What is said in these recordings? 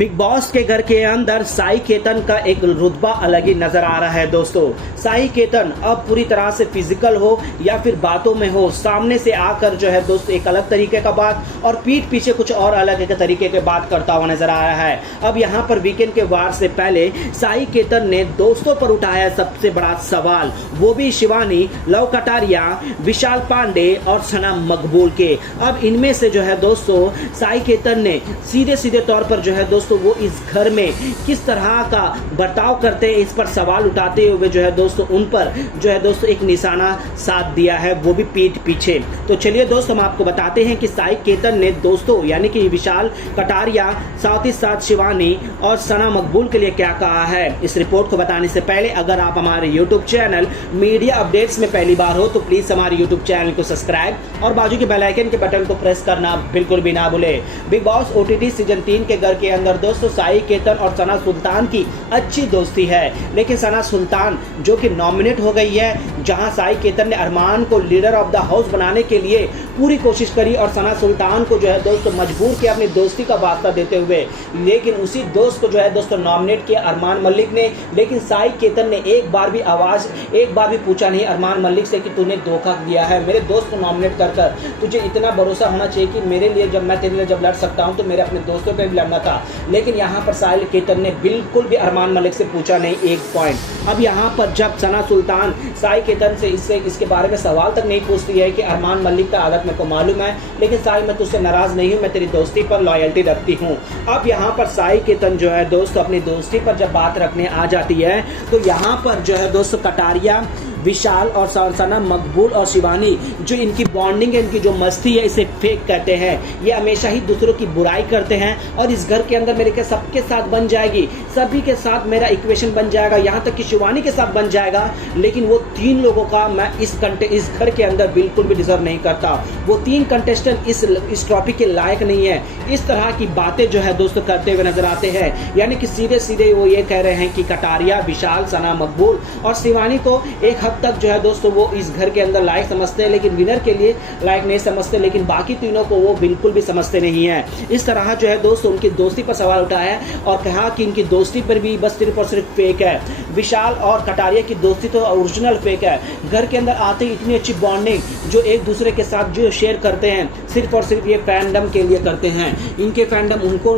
Big boss के घर के अंदर साई केतन का एक रुतबा अलग ही नजर आ रहा है दोस्तों। साई केतन अब पूरी तरह से फिजिकल हो या फिर बातों में हो, सामने से आकर जो है दोस्तों एक अलग तरीके का बात और पीठ पीछे कुछ और अलग एक तरीके के बात करता हुआ नजर आ रहा है। अब यहाँ पर वीकेंड के वार से पहले साई केतन ने दोस्तों पर उठाया सबसे बड़ा सवाल, वो भी शिवानी, लव कटारिया, विशाल पांडे और सना मकबूल के। अब इनमें से जो है दोस्तों साई केतन ने सीधे सीधे तौर पर जो है दोस्तों वो इस घर में किस तरह का बर्ताव करते हैं इस पर सवाल उठाते हुए जो है दोस्तों उन पर जो है दोस्तों एक निशाना साध दिया है, वो भी पीठ पीछे। तो चलिए दोस्तों हम आपको बताते हैं कि साई केतन ने दोस्तों यानी कि विशाल कटारिया, साथ ही साथ शिवानी और सना मकबूल के लिए क्या कहा है। इस रिपोर्ट को बताने से पहले अगर आप हमारे यूट्यूब चैनल मीडिया अपडेट्स में पहली बार हो तो प्लीज हमारे यूट्यूब चैनल को सब्सक्राइब और बाजू के बेल आइकन के बटन को प्रेस करना बिल्कुल भी ना भूले। बिग बॉस ओटीटी सीजन 3 के घर के अंदर दोस्तों साई केतन और सना सुल्तान की अच्छी दोस्ती है, लेकिन सना सुल्तान जो कि नॉमिनेट हो गई है, जहां साई केतन ने अरमान को लीडर ऑफ द हाउस बनाने के लिए पूरी कोशिश करी और सना सुल्तान को जो है दोस्तों मजबूर किया अपनी दोस्ती का वास्ता देते हुए, लेकिन उसी दोस्त को जो है दोस्तों नॉमिनेट किया अरमान मलिक ने। लेकिन साई केतन ने एक बार भी पूछा नहीं अरमान मलिक से कि तूने धोखा दिया है, मेरे दोस्त को नॉमिनेट कर तुझे इतना भरोसा होना चाहिए कि मेरे लिए जब मैं तेरे लिए जब लड़ सकता हूं तो मेरे अपने दोस्तों पे भी लड़ना था। लेकिन यहाँ पर साई केतन ने बिल्कुल भी अरमान मलिक से पूछा नहीं एक पॉइंट। अब यहाँ पर जब सना सुल्तान साई केतन से इसके बारे में सवाल तक नहीं पूछती है कि अरमान मलिक का आदत मेरे को मालूम है, लेकिन साई मैं तुझसे नाराज नहीं हूँ, मैं तेरी दोस्ती पर लॉयल्टी रखती हूँ। अब यहाँ पर साई केतन जो है दोस्तों अपनी दोस्ती पर जब बात रखने आ जाती है तो यहाँ पर जो है दोस्तों कटारिया, विशाल और सना मकबूल और शिवानी जो इनकी बॉन्डिंग है, इनकी जो मस्ती है, इसे फेक कहते हैं। ये हमेशा ही दूसरों की बुराई करते हैं और इस घर के अंदर मेरे के सबके साथ बन जाएगी, सभी के साथ मेरा इक्वेशन बन जाएगा, यहाँ तक कि शिवानी के साथ बन जाएगा। लेकिन वो तीन लोगों का मैं इस घर के अंदर बिल्कुल भी डिजर्व नहीं करता, वो तीन कंटेस्टेंट इस ट्रॉफी के लायक नहीं है। इस तरह की बातें जो है दोस्तों करते हुए नजर आते हैं, यानी कि सीधे सीधे वो ये कह रहे हैं कि कटारिया, विशाल, सना मकबूल और शिवानी को एक तक जो है दोस्तों वो इस घर के अंदर लायक समझते हैं, लेकिन विनर के लिए लायक नहीं समझते, लेकिन बाकी तीनों को वो बिल्कुल भी समझते नहीं है। इस तरह जो है दोस्तों उनकी दोस्ती पर सवाल उठाया और कहा कि इनकी दोस्ती पर भी बस सिर्फ और सिर्फ फेक है। विशाल और कटारिया की दोस्ती तो ओरिजिनल फेक है। घर के अंदर आते ही इतनी अच्छी बॉन्डिंग जो एक दूसरे के साथ जो शेयर करते हैं सिर्फ और सिर्फ ये फैंडम के लिए करते हैं। इनके फैंडम उनको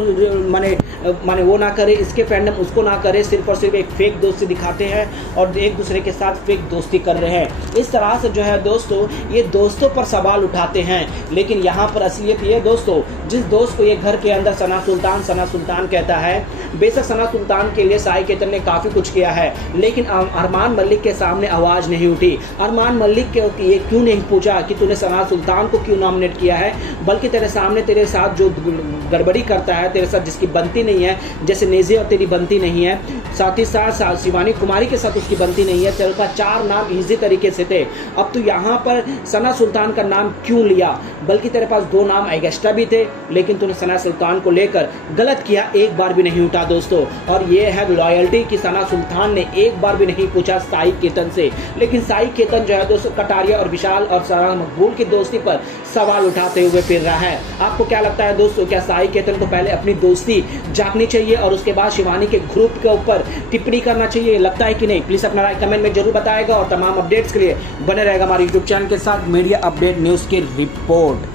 माने वो ना करे, इसके फैंडम उसको ना करे, सिर्फ और सिर्फ एक फेक दोस्ती दिखाते हैं और एक दूसरे के साथ फेक दोस्ती कर रहे हैं। इस तरह से जो है दोस्तों ये दोस्तों पर सवाल उठाते हैं, लेकिन यहाँ पर असलियत ये दोस्तों जिस दोस्त को ये घर के अंदर सना सुल्तान कहता है, बेशक सना सुल्तान के लिए साई केतन ने काफी कुछ किया है, लेकिन अरमान मलिक के सामने आवाज नहीं उठी। अरमान मलिक के ये क्यों नहीं पूछा कि तूने सना सुल्तान को क्यों नॉमिनेट किया है, बल्कि तेरे सामने तेरे साथ जो गड़बड़ी करता है, तेरे साथ जिसकी बनती नहीं है, जैसे नेजे और तेरी बनती नहीं है, साथ ही साथ शिवानी कुमारी के साथ उसकी बनती नहीं है, तेरे पास 4 नाम इजी तरीके से थे। अब तो यहाँ पर सना सुल्तान का नाम क्यों लिया, बल्कि तेरे पास 2 नाम एक्स्ट्रा भी थे, लेकिन तूने सना सुल्तान को लेकर गलत किया, एक बार भी नहीं उठा दोस्तों। और ये है लॉयल्टी कि सना सुल्तान ने एक बार भी नहीं पूछा साई केतन से, लेकिन साई केतन जो है दोस्तों कटारिया और विशाल और सना मकबूल की दोस्ती पर सवाल उठाते हुए फिर रहा है। आपको क्या लगता है दोस्तों, क्या साई केतन को पहले अपनी दोस्ती जांचनी चाहिए और उसके बाद शिवानी के ग्रुप के ऊपर टिप्पणी करना चाहिए, लगता है कि नहीं? प्लीज अपना राय कमेंट में जरूर बताएगा और तमाम अपडेट्स के लिए बने रहेगा हमारे यूट्यूब चैनल के साथ मीडिया अपडेट न्यूज़ की रिपोर्ट।